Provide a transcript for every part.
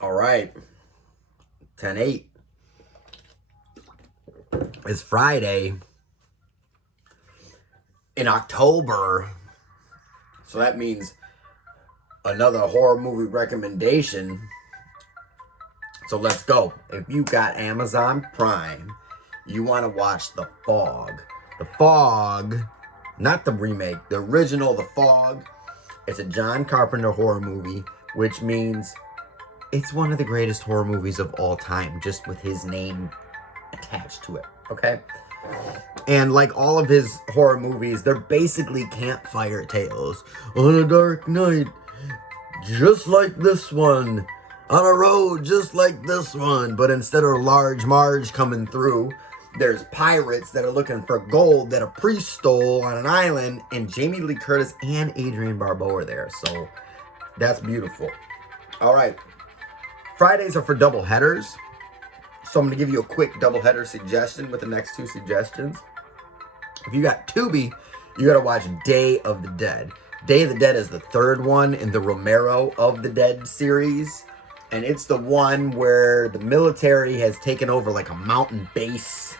All right. 10/8. It's Friday in October. So that means another horror movie recommendation. So let's go. If you got Amazon Prime, you want to watch The Fog. The Fog, not the remake, the original The Fog. It's a John Carpenter horror movie, which means it's one of the greatest horror movies of all time, just with his name attached to it, okay? And like all of his horror movies, they're basically campfire tales. On a dark night, just like this one. On a road just like this one. But instead of Large Marge coming through, there's pirates that are looking for gold that a priest stole on an island. And Jamie Lee Curtis and Adrienne Barbeau are there. So that's beautiful. All right. Fridays are for double headers. So I'm going to give you a quick double header suggestion with the next two suggestions. If you got Tubi, you got to watch Day of the Dead. Day of the Dead is the third one in the Romero of the Dead series. And it's the one where the military has taken over like a mountain base.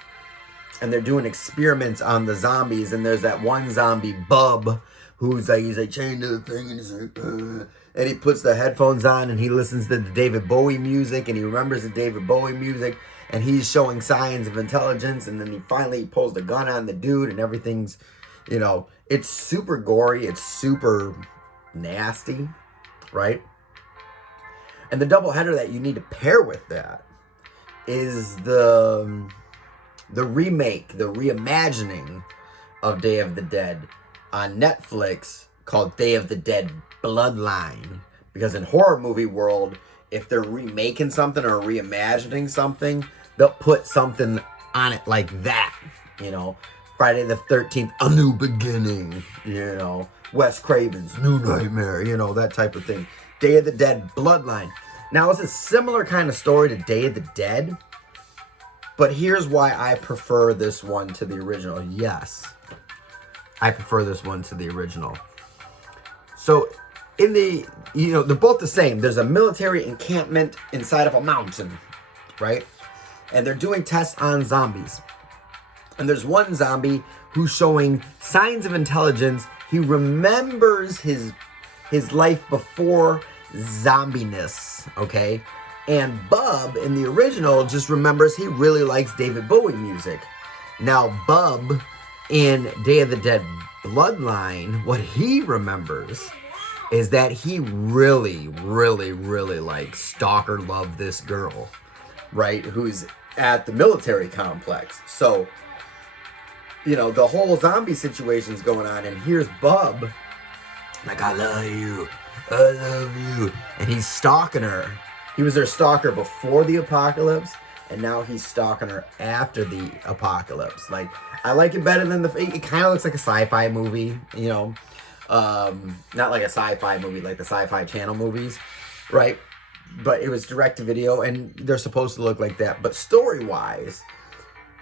And they're doing experiments on the zombies. And there's that one zombie, Bub, he's like chained to the thing. And he's like, and he puts the headphones on and he listens to the David Bowie music. And he remembers the David Bowie music. And he's showing signs of intelligence. And then he finally pulls the gun on the dude. And everything's, it's super gory. It's super nasty, right? And the doubleheader that you need to pair with that is the remake, the reimagining of Day of the Dead on Netflix called Day of the Dead Bloodline. Because in horror movie world, if they're remaking something or reimagining something, they'll put something on it like that, Friday the 13th, A New Beginning, Wes Craven's New Nightmare, that type of thing. Day of the Dead Bloodline. Now, it's a similar kind of story to Day of the Dead, but here's why I prefer this one to the original. Yes, I prefer this one to the original. So, they're both the same. There's a military encampment inside of a mountain, right? And they're doing tests on zombies. And there's one zombie who's showing signs of intelligence. He remembers his life before zombiness, okay? And Bub, in the original, just remembers he really likes David Bowie music. Now, Bub, in Day of the Dead Bloodline, what he remembers is that he really, really, really stalker loved this girl, right? Who's at the military complex. So, the whole zombie situation's going on, and here's Bub, like, I love you. And he's stalking her. He was her stalker before the apocalypse, and now he's stalking her after the apocalypse. Like, I like it better than it kind of looks like a sci-fi movie, not like a sci-fi movie, like the Sci-Fi Channel movies, right? But it was direct to video, and they're supposed to look like that. But story-wise,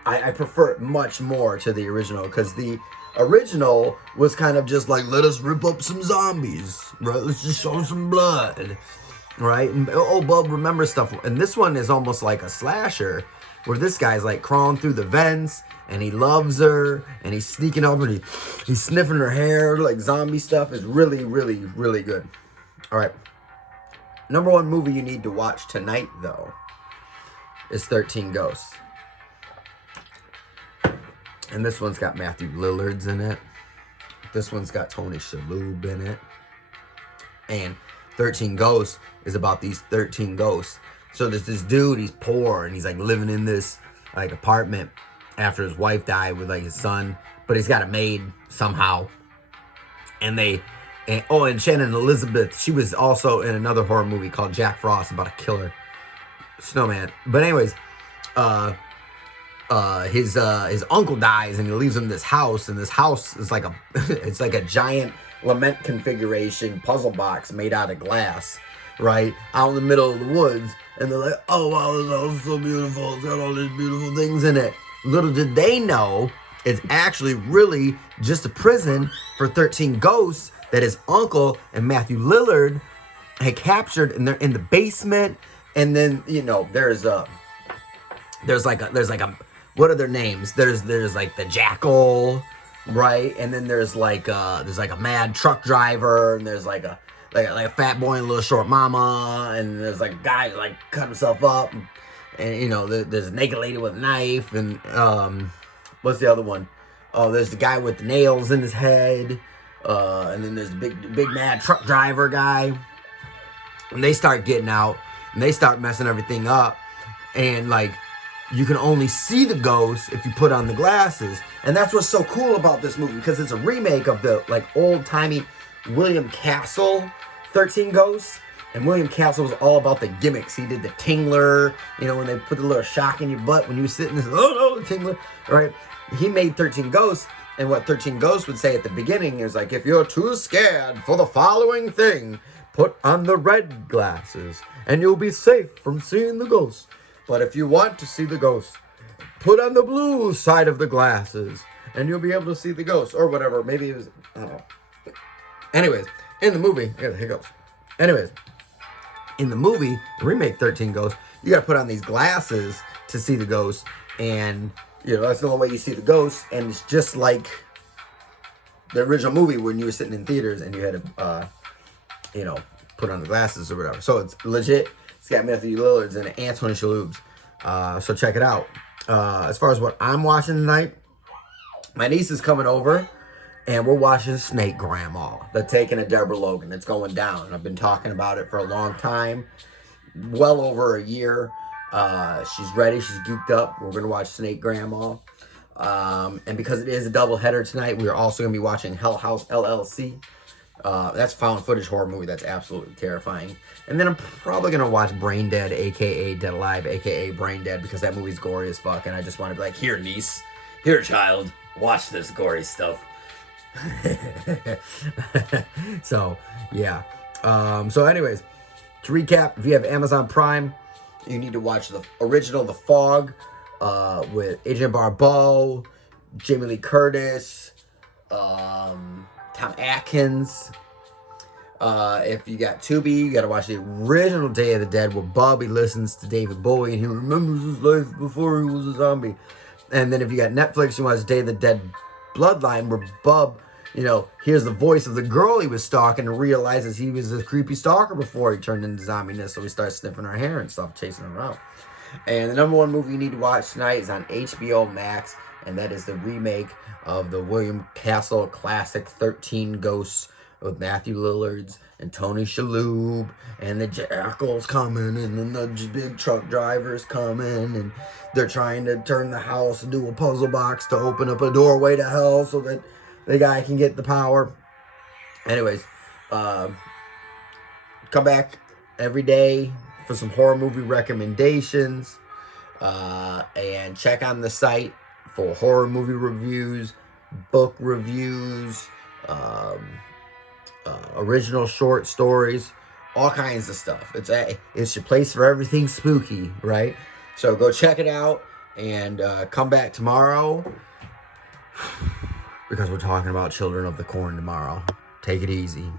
I prefer it much more to the original, because the original was kind of just like, let us rip up some zombies, right? Let's just show some blood, right? And Bub remembers stuff. And this one is almost like a slasher, where this guy's like crawling through the vents, and he loves her, and he's sneaking over, and he's sniffing her hair, like zombie stuff. Is really, really, really good. All right. Number one movie you need to watch tonight, though, is 13 Ghosts. And this one's got Matthew Lillard's in it. This one's got Tony Shalhoub in it. And 13 Ghosts is about these 13 ghosts. So there's this dude, he's poor, and he's like living in this like apartment after his wife died with like his son. But he's got a maid somehow. And Shannon Elizabeth, she was also in another horror movie called Jack Frost about a killer snowman. But anyways, his uncle dies, and he leaves him this house, and this house is like it's like a giant lament configuration puzzle box made out of glass, right, out in the middle of the woods. And they're like, oh wow, this house is so beautiful, it's got all these beautiful things in it. Little did they know, it's actually really just a prison for 13 ghosts that his uncle and Matthew Lillard had captured, and they're in the basement. And then, you know, there's like a what are their names? There's like the Jackal, right? And then there's like a mad truck driver, and there's like a fat boy and a little short mama, and there's like a guy like cut himself up, and you know, there's a naked lady with a knife, and what's the other one? Oh, there's the guy with the nails in his head, and then there's the big mad truck driver guy. And they start getting out, and they start messing everything up, and like, you can only see the ghosts if you put on the glasses. And that's what's so cool about this movie, because it's a remake of the like old-timey William Castle 13 Ghosts. And William Castle was all about the gimmicks. He did the tingler, you know, when they put the little shock in your butt when you were sitting there, oh no, the tingler, right? He made 13 Ghosts, and what 13 Ghosts would say at the beginning is like, if you're too scared for the following thing, put on the red glasses, and you'll be safe from seeing the ghosts. But if you want to see the ghosts, put on the blue side of the glasses, and you'll be able to see the ghosts. Or whatever. Maybe it was, I don't know. Anyways, in the movie, I got the hiccups. Anyways, in the movie, the remake 13 Ghosts, you got to put on these glasses to see the ghosts. And, you know, that's the only way you see the ghosts. And it's just like the original movie when you were sitting in theaters and you had to, you know, put on the glasses or whatever. So it's legit. It's got Matthew Lillard's and Anthony Shalhoub's. So check it out. As far as what I'm watching tonight, my niece is coming over, and we're watching Snake Grandma, The Taking of Deborah Logan. It's going down. I've been talking about it for a long time, well over a year. She's ready. She's geeked up. We're going to watch Snake Grandma. And because it is a doubleheader tonight, we are also going to be watching Hell House LLC. That's a found footage horror movie that's absolutely terrifying. And then I'm probably going to watch Brain Dead, a.k.a. Dead Alive, a.k.a. Brain Dead, because that movie's gory as fuck, and I just want to be like, here, niece, here, child, watch this gory stuff. So, yeah. So anyways, to recap, if you have Amazon Prime, you need to watch the original The Fog, with Adrienne Barbeau, Jamie Lee Curtis, Tom Atkins. If you got Tubi, you gotta watch the original Day of the Dead, where Bobby listens to David Bowie and he remembers his life before he was a zombie. And then if you got Netflix, you watch Day of the Dead Bloodline, where Bub, you know, hears the voice of the girl he was stalking and realizes he was a creepy stalker before he turned into zombiness, so he starts sniffing her hair and stuff, chasing her around. And the number one movie you need to watch tonight is on HBO Max, and that is the remake of the William Castle classic 13 Ghosts, with Matthew Lillard's and Tony Shalhoub, and the Jackal's coming, and then the big truck driver's coming, and they're trying to turn the house into a puzzle box to open up a doorway to hell so that the guy can get the power. Anyways, come back every day for some horror movie recommendations, and check on the site for horror movie reviews, book reviews, original short stories, all kinds of stuff. It's your place for everything spooky, right? So go check it out, and come back tomorrow, because we're talking about Children of the Corn tomorrow. Take it easy.